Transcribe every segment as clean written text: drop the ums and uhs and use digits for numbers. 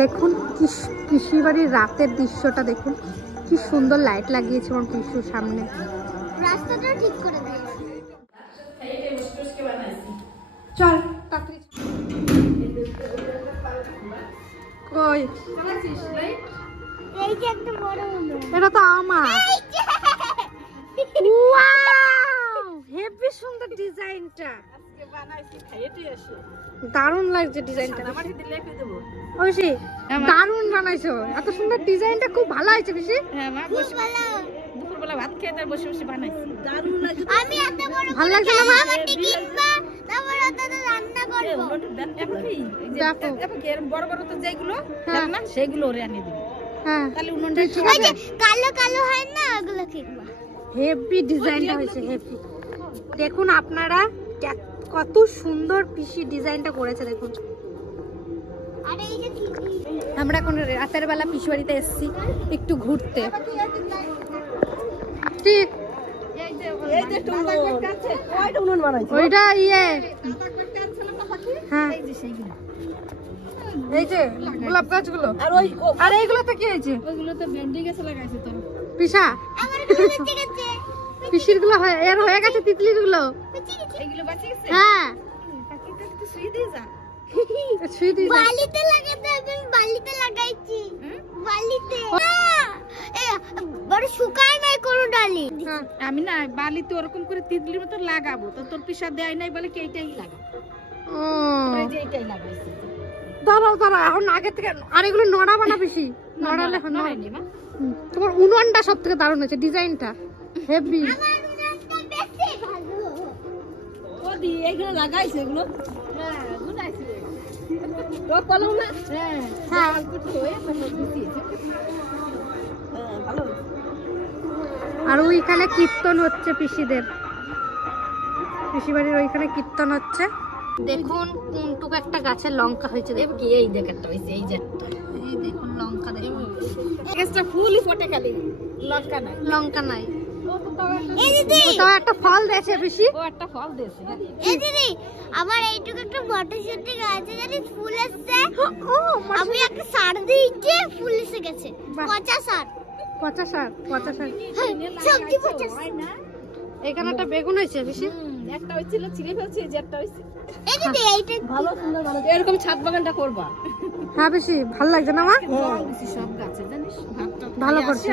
দেখুন পিসির বাড়ির রাতের দৃশ্যটা দেখুন, কি সুন্দর লাইট লাগিয়েছে আমার পিসুর সামনে। রাস্তাটা ঠিক করে দিয়েছে। চল কই এই যে একটা বড় হলো, এটা তো আমার। ওয়াও, হেভি সুন্দর ডিজাইনটা, আজকে বানাইছি খাইতে আসি। দারুণ লাগছে ডিজাইনটা। আমার হাতে লেখে দেব। ওইসি দারুণ বানাইছো, এত সুন্দর ডিজাইনটা খুব ভালো হয়েছে পিসি। হ্যাঁ মা, খুব ভালো। দুপুরবেলা ভাত খেয়ে তার বসে বসে বানাইছি। দারুণ লাগে। আমি এত বড় ভালো লাগছে না মা? আমাকে কিনবা, তারপর ওটা রান্না করব। বড় বড় তো যেগুলো হ্যাঁ। না সেগুলো ওরে আনিয়ে দিবি। হ্যাঁ, তাহলে উনুনটা ঠিক ওই আছে। যে কালো কালো হয় না, ওগুলো কিনবা। হেভি ডিজাইনটা হয়েছে, হেভি। দেখুন আপনারা কত সুন্দর পিসি ডিজাইনটা করেছে দেখুন। আর এই যে টিভি, আমরা এখন রাতের বেলা পিসি বাড়িতে এসেছি একটু ঘুরতে। ঠিক এই যে একটু ওইটা উনুন বানাইছি। ওইটা হ্যাঁ, এই যে সেইগুলো। এই যে গোলাপ গাছগুলো। আর আর এইগুলোতে কি হয়েছে ওইগুলো তো ভেন্ডি গাছে লাগাইছে তোর। পিসা? আমার গুলো বেঁচে গেছে। পিসির গুলো এর হয়ে গেছে, তিতলির গুলো। বেঁচে গেছে। এইগুলো বাঁচে গেছে। হ্যাঁ, পাখিটা একটু শুয়ে দিয়ে যা। ছুঁই দিই। বালিতে লাগাতে হবে, আমি বালিতে লাগাইছি। বালিতে এ বড় শুকায় নাই কোনো ডালি। হ্যাঁ, আমি না বালিতে ওরকম করে তিতলির মতো লাগাবো, তো তোর পিসা দেয় নাই বলে কি এইটাই লাগাবো। ও এই যে এইটাই লাগাইছি। দাঁড়াও দাঁড়াও, এখন আগে থেকে। আর এগুলো নড়াবা না বেশি, নড়ালে নড়াইনি মা। তোমার উনুনটা সব থেকে দারুণ হয়েছে, ডিজাইনটা হেভি। আমার উনানটা বেশি ভালো। ও দি এইগুলো লাগাইছে এগুলো। হ্যাঁ গুনাইছে। তো কলম না। হ্যাঁ হ্যাঁ, অল্প একটু হয়ে তারপর দিয়েছে। হ্যাঁ ভালো হয়েছে। আর ওইখানে কীর্তন হচ্ছে পিসিদের, পিসি বাড়ির ওইখানে কীর্তন হচ্ছে। দেখুন কোনটুকু একটা গাছের লঙ্কা হয়েছে, দেব কি এই দেখ একটা হইছে, এই যে একটা। এই দেখুন লঙ্কা, দেখুন একটা ফুলই ফোটে খালি, লঙ্কা নাই। লঙ্কা নাই। এই দিদি, ওটাও একটা ফল দিয়েছে পিসি। ও একটা ফল দিয়েছে। এই দিদি, আমার এইটুকু একটা মটরশুঁটি গাছ আছে, জানিস ফুল এসছে। ও আমি একটা সার দিয়েছি, ফুল এসে গেছে। বাহ। পচা সার, পচা শাক, পচা শাক। সবজি পচা সার। হয় না? এখানে একটা বেগুন হয়েছে পিসি। একটা হইছিল ছিঁড়ে ফেলছি, এই যে একটা হইছে। এই দিদি, এইটা ভালো সুন্দর ভালো। এরকম ছাদ বাগানটা করবা। হ্যাঁ পিসি, ভালো লাগছে না মা? জল দিছি সব গাছে, জানিস? ভাতটা ভালো করছে।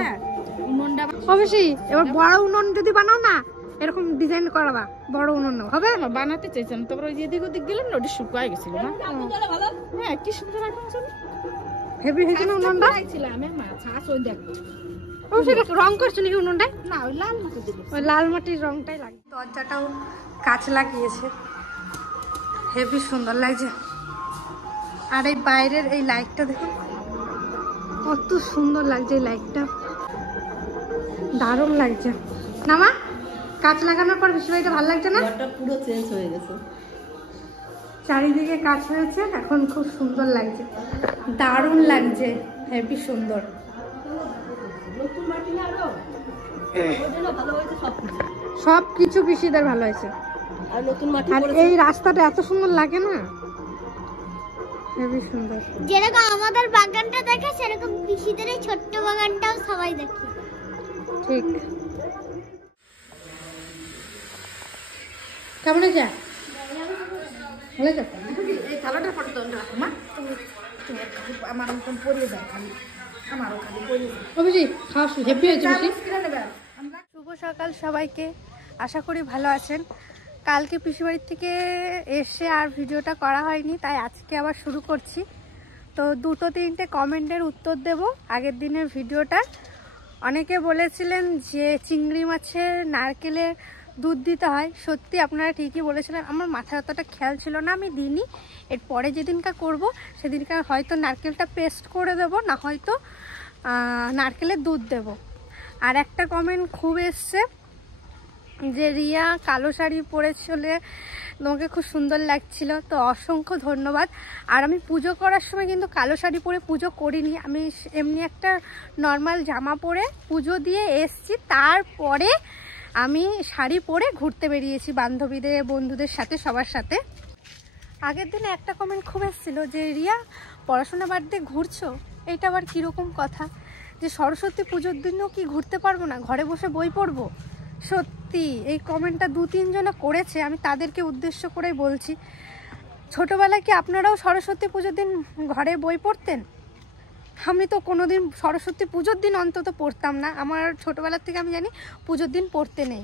উনুনটা ও পিসি, এবার বড় উনুন যদি বানাও না, এরকম ডিজাইন করাবা, বড় উনুন নাও, হবে? না বানাতে চাইছিলাম, তারপর ওই যে এদিক ওদিক গেলাম না, ওটা শুকায় গেছিল না। হ্যাঁ কি সুন্দর আগুন জ্বলে। হেভি হয়েছে না উনুনটা? ছিলাম আমি মাছ আস ওই দেখ। ও সেটা রং করছো নাকি উনুনটায়? না ওই লাল মতো দিল। ওই লাল মাটির রংটাই লাগে। দরজাটাও কাঁচ লাগিয়েছে, হেভি সুন্দর লাগছে। আর এই বাইরের এই লাইটটা দেখুন কত সুন্দর লাগছে, এই লাইটটা দারুণ লাগছে না মা? কাঁচ লাগানোর পর বেশি বাড়িটা ভালো লাগছে না? পুরো চেঞ্জ হয়ে গেছে। চারিদিকে কাঁচ হয়েছে, এখন খুব সুন্দর লাগছে, দারুণ লাগছে, হেভি সুন্দর। নতুন মাটি না আরো ওই জন্য ভালো হয়েছে সবকিছু। সব কিছু পিসিদের ভালো হয়েছে। আর নতুন মাটি আর এই রাস্তাটা এত সুন্দর লাগে না, হেভি সুন্দর। যেরকম আমাদের বাগানটা দেখে, সেরকম পিসিদের এই ছোট্ট বাগানটাও সবাই দেখে। ঠিক। কেমন হয়েছে? ভালো হয়েছে? এই থালাটা পড়ে তো রাখো মা। আমার মতন পরিয়ে দাও খালি, আমারও খালি পরিয়ে দাও। ও বেশি খাওয়া হেভি হয়েছে বেশি। কিনে নেবে? শুভ সকাল সবাইকে, আশা করি ভালো আছেন। কালকে পিসিবাড়ির থেকে এসে আর ভিডিওটা করা হয়নি, তাই আজকে আবার শুরু করছি। তো 2-3টে কমেন্টের উত্তর দেব আগের দিনের ভিডিওটা। অনেকে বলেছিলেন যে চিংড়ি মাছের নারকেলের দুধ দিতে হয়, সত্যি আপনারা ঠিকই বলেছিলেন। আমার মাথায় অতটা খেয়াল ছিল না, আমি দিইনি। এরপরে যেদিনকার করব সেদিনকার হয়তো নারকেলটা পেস্ট করে দেব, না হয়তো নারকেলের দুধ দেব। আর একটা কমেন্ট খুব এসছে যে রিয়া কালো শাড়ি পরে চলে তোমাকে খুব সুন্দর লাগছিল, তো অসংখ্য ধন্যবাদ। আর আমি পুজো করার সময় কিন্তু কালো শাড়ি পরে পুজো করিনি, আমি এমনি একটা নর্মাল জামা পরে পুজো দিয়ে এসছি। তারপরে আমি শাড়ি পরে ঘুরতে বেরিয়েছি বান্ধবীদের, বন্ধুদের সাথে, সবার সাথে। আগের দিনে একটা কমেন্ট খুব এসেছিলো যে রিয়া পড়াশোনা বাদ দিয়ে ঘুরছো, এটা আবার কীরকম কথা? যে সরস্বতী পুজোর দিনও কি ঘুরতে পারবো না, ঘরে বসে বই পড়বো? সত্যি এই কমেন্টটা 2-3 জনা করেছে, আমি তাদেরকে উদ্দেশ্য করেই বলছি। ছোটোবেলায় কি আপনারাও সরস্বতী পুজোর দিন ঘরে বই পড়তেন? আমি তো কোনোদিন সরস্বতী পুজোর দিন অন্তত পড়তাম না। আমার ছোটোবেলার থেকে আমি জানি পুজোর দিন পড়তে নেই।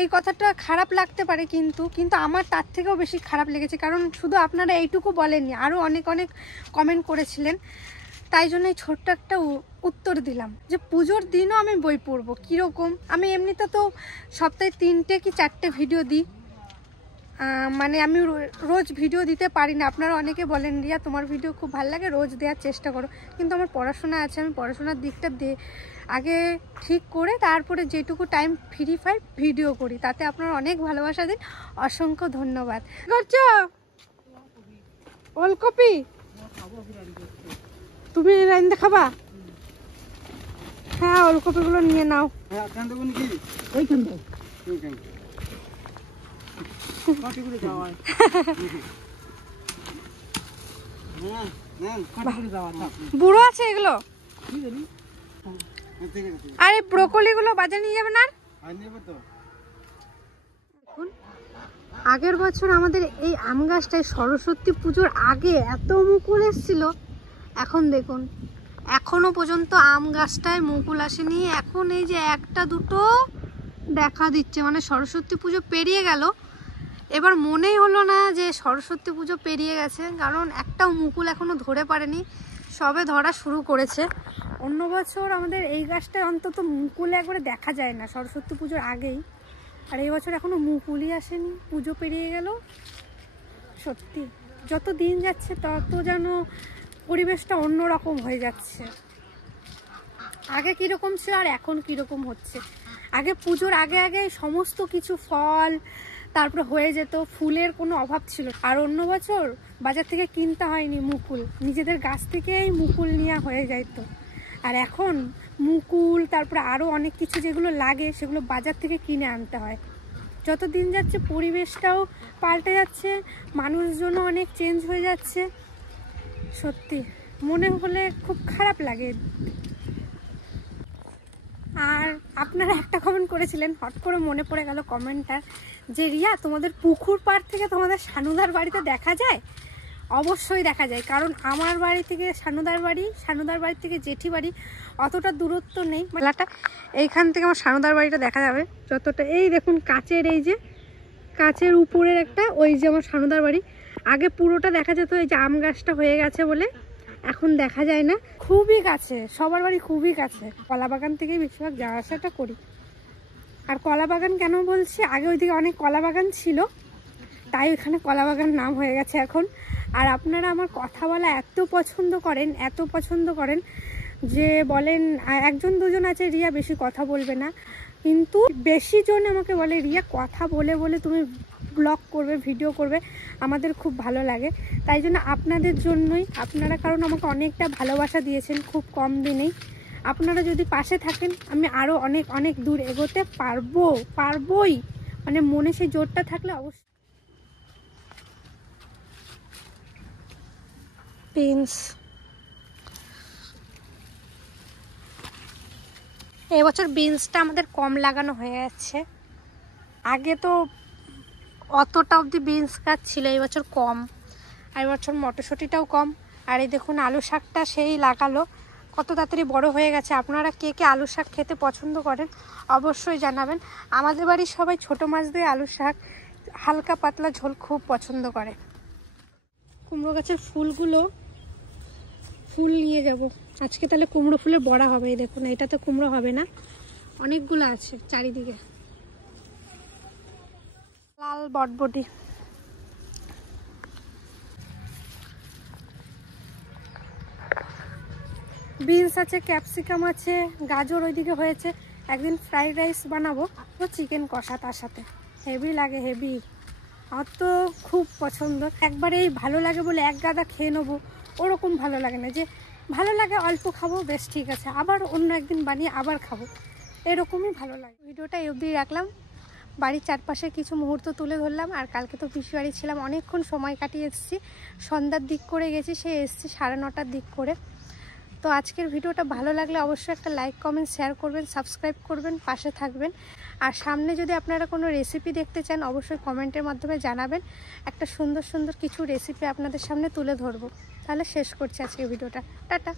এই কথাটা খারাপ লাগতে পারে, কিন্তু আমার তার থেকেও বেশি খারাপ লেগেছে, কারণ শুধু আপনারা এইটুকু বলেননি, আরও অনেক কমেন্ট করেছিলেন। তাই জন্য এই ছোট্ট একটা উত্তর দিলাম যে পুজোর দিনও আমি বই পড়বো। কীরকম? আমি এমনিতে তো সপ্তাহে 3টে কি 4টে ভিডিও দিই, মানে আমি রোজ ভিডিও দিতে পারি না। আপনারা অনেকে বলেন রিয়া তোমার ভিডিও খুব ভালো লাগে, রোজ দেওয়ার চেষ্টা করো, কিন্তু আমার পড়াশোনা আছে, আমি পড়াশোনার দিকটা আগে ঠিক করে তারপরে যেটুকু টাইম ফ্রি পাই ভিডিও করি। তাতে আপনারা অনেক ভালোবাসা দিন, অসংখ্য ধন্যবাদ। করছো ওলকপি? তুমি রাইন্দা খাবা? হ্যাঁ, ওলকপিগুলো নিয়ে নাও। বুড়ো আছে এগুলো? আরে ব্রোকলি গুলো বাজারে নিয়ে যাবেন। আর আগের বছর আমাদের এই আম গাছটায় সরস্বতী পুজোর আগে এত মুকুল এসেছিল, এখন দেখুন এখনো পর্যন্ত আম গাছটায় মুকুল আসেনি। এখন এই যে 1-2 দেখা দিচ্ছে, মানে সরস্বতী পুজো পেরিয়ে গেল, এবার মনেই হলো না যে সরস্বতী পুজো পেরিয়ে গেছে, কারণ একটাও মুকুল এখনো ধরে পারেনি, সবে ধরা শুরু করেছে। অন্য বছর আমাদের এই গাছটায় অন্তত মুকুল একবারে দেখা যায় না সরস্বতী পুজোর আগেই, আর এই বছর এখনো মুকুলই আসেনি, পুজো পেরিয়ে গেল। সত্যি যত দিন যাচ্ছে তত যেন পরিবেশটা অন্যরকম হয়ে যাচ্ছে। আগে কীরকম ছিল আর এখন কীরকম হচ্ছে। আগে পুজোর আগে সমস্ত কিছু ফল তারপরে হয়ে যেত, ফুলের কোনো অভাব ছিল। আর অন্য বছর বাজার থেকে কিনতে হয়নি মুকুল, নিজেদের গাছ থেকেই মুকুল নেওয়া হয়ে যাইতো। আর এখন মুকুল তারপরে আরও অনেক কিছু যেগুলো লাগে সেগুলো বাজার থেকে কিনে আনতে হয়। যত দিন যাচ্ছে পরিবেশটাও পাল্টে যাচ্ছে, মানুষজনও অনেক চেঞ্জ হয়ে যাচ্ছে। সত্যি মনে হলে খুব খারাপ লাগে। আর আপনারা একটা কমেন্ট করেছিলেন, হট করে মনে পড়ে গেল কমেন্টটা, যে রিয়া তোমাদের পুকুর পাড় থেকে তোমাদের সানুদার বাড়িতে দেখা যায়? অবশ্যই দেখা যায়, কারণ আমার বাড়ি থেকে সানুদার বাড়ি থেকে জেঠি বাড়ি অতটা দূরত্ব নেই। মেলাটা এইখান থেকে আমার সানুদার বাড়িটা দেখা যাবে যতটা। এই দেখুন কাচের, এই যে কাচের উপরের একটা, ওই যে আমার সানুদার বাড়ি। আগে পুরোটা দেখা যেত, এই যে আম গাছটা হয়ে গেছে বলে এখন দেখা যায় না। খুবই কাছে, সবার বাড়ি খুবই কাছে। কলা বাগান থেকেই বেশিরভাগ যাওয়া আসাটা করি। আর কলা বাগান কেন বলছি, আগে ওইদিকে অনেক কলা বাগান ছিল, তাই ওখানে কলা বাগান নাম হয়ে গেছে এখন। আর আপনারা আমার কথা বলা এত পছন্দ করেন যে বলেন, 1-2 জন আছে রিয়া বেশি কথা বলবে না, কিন্তু বেশি জন আমাকে বলে রিয়া কথা বলে বলে তুমি ব্লগ করবে, ভিডিও করবে, আমাদের খুব ভালো লাগে। তাই জন্য আপনাদের জন্যই, আপনারা কারণ আমাকে অনেকটা ভালোবাসা দিয়েছেন খুব কম দিনেই। আপনারা যদি পাশে থাকেন আমি আরও অনেক দূর এগোতে পারবোই, মানে মনে সেই জোরটা থাকলে অবশ্যই। বিনস এবছর বিনসটা আমাদের কম লাগানো হয়ে যাচ্ছে। আগে তো অতটা অবধি বিনস গাছ ছিল, এই বছর কম। আর এবছর মটরশুঁটিটাও কম। আর এই দেখুন আলু শাকটা সেই লাগালো, কত তাড়াতাড়ি বড় হয়ে গেছে। আপনারা কে কে আলু শাক খেতে পছন্দ করেন অবশ্যই জানাবেন। আমাদের বাড়ির সবাই ছোটো মাছ দিয়ে আলু শাক, হালকা পাতলা ঝোল খুব পছন্দ করে। কুমড়ো গাছের ফুল নিয়ে যাব আজকে, তাহলে কুমড়ো ফুলের বড়া হবে। এই দেখুন এটাতে কুমড়ো হবে না, অনেকগুলো আছে চারিদিকে। লাল বটবটি, বিনস আছে, ক্যাপসিকাম আছে, গাজর ওইদিকে হয়েছে। একদিন ফ্রাইড রাইস বানাবো, চিকেন কষা তার সাথে, হেভি লাগে, হেভি। আমার তো খুব পছন্দ। একবারেই ভালো লাগে বলে এক গাদা খেয়ে নেবো ওরকম ভালো লাগে না, যে ভালো লাগে অল্প খাবো বেশ ঠিক আছে, আবার অন্য একদিন বানিয়ে আবার খাবো, এরকমই ভালো লাগে। ভিডিওটা এই অবধি রাখলাম, বাড়ির চারপাশে কিছু মুহূর্ত তুলে ধরলাম। আর কালকে তো পিসি বাড়ি ছিলাম, অনেকক্ষণ সময় কাটিয়ে এসেছি, সন্ধ্যার দিক করে গেছি, সে এসেছি 9:30টার দিক করে। তো আজকের ভিডিওটা ভালো লাগলে অবশ্যই একটা লাইক কমেন্ট শেয়ার করবেন, সাবস্ক্রাইব করবেন, পাশে থাকবেন। আর সামনে যদি আপনারা কোনো রেসিপি দেখতে চান অবশ্যই কমেন্টের মাধ্যমে জানাবেন, একটা সুন্দর সুন্দর কিছু রেসিপি আপনাদের সামনে তুলে ধরবো। তাহলে শেষ করছি আজকের ভিডিওটা, টাটা।